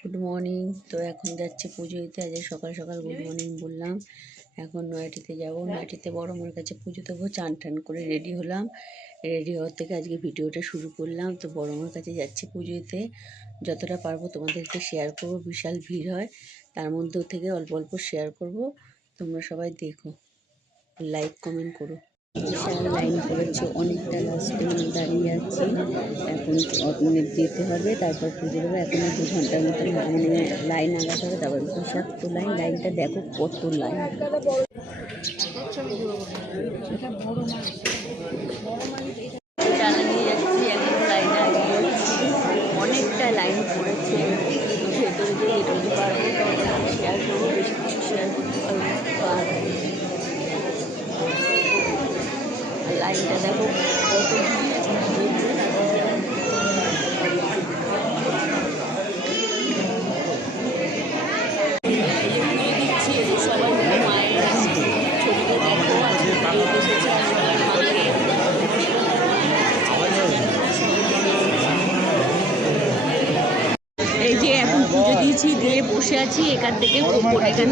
Good morning. তো এখন যাচ্ছি পুজো দিতে। আজ সকাল সকাল গুড মর্নিং বললাম। এখন নয়াটিতে যাব, নয়াটিতে বড় মার কাছে পুজো দেবো। চান টান করে রেডি হলাম। রেডি হওয়ার থেকে আজকে ভিডিওটা শুরু করলাম। তো বড় মার কাছে যাচ্ছি পুজো দিতে। যতটা পারবো তোমাদেরকে শেয়ার করব। বিশাল ভিড় হয়, তার মধ্যেও থেকে অল্প অল্প শেয়ার করব। তোমরা সবাই দেখো, লাইক কমেন্ট করো। বিশাল লাইন পড়েছে, অনেকটা লাস্টে দাঁড়িয়ে আছি। এখন মিনিট দিতে হবে, তারপর পুজো দেবো। এখন 2 ঘন্টার মতন লাইন আগাতে হবে। তারপর বিষাক্ত লাইনটা দেখো কত লাইন। চালা নিয়ে যাচ্ছি, এখন লাইনে আগিয়ে যাচ্ছি। অনেকটা লাইন পড়েছে। ভেতরে যে এটুকু পারবো শেয়ার করবো, বেশি কিছু শেয়ার করতে পারবো। লাইনটা দেখো কত সবাই মায়ের ছবিটা দেখো। আজকে এসেছে এই যে এখন পুজো দিয়েছি, দিয়ে বসে আছি। এখান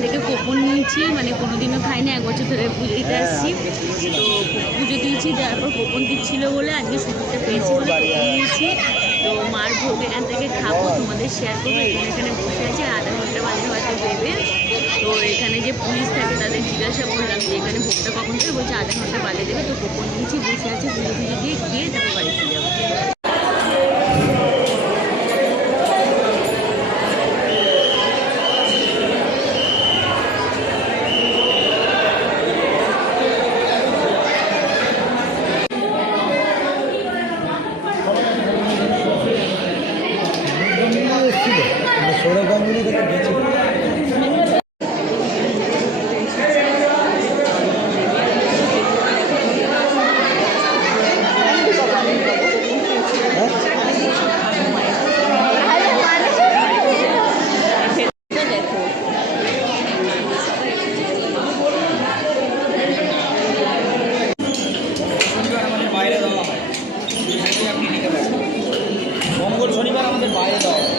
থেকে কোপন নিয়েছি, মানে কোনোদিনও খাইনি, 1 বছর ধরে পুজো দিতে আসছি। তো পুজো দিয়েছি, তারপর কোপন দিচ্ছিলো বলে আজকে সুযোগটা পেয়েছি বলে কোপন নিয়েছি। তো মার ভোগ এখান থেকে খাবো, তোমাদের শেয়ার করবো। এখানে বসে আছি, আধা ঘন্টা বাদে হয়তো দেবে। তো এখানে যে পুলিশ থাকে তাদের জিজ্ঞাসা করলাম যে এখানে ভোগটা কখন দেবে, বলছে আধা ঘন্টা বাদে দেবে। তো কোপন নিয়েছি, বসে আছি, পুজো দিয়ে খেয়ে তারপর বাড়িতে যাবো। সৌরভ গাঙ্গুলি থেকে গেছিল। মঙ্গল শনিবার আমাদের বাইরে দেওয়া হয়।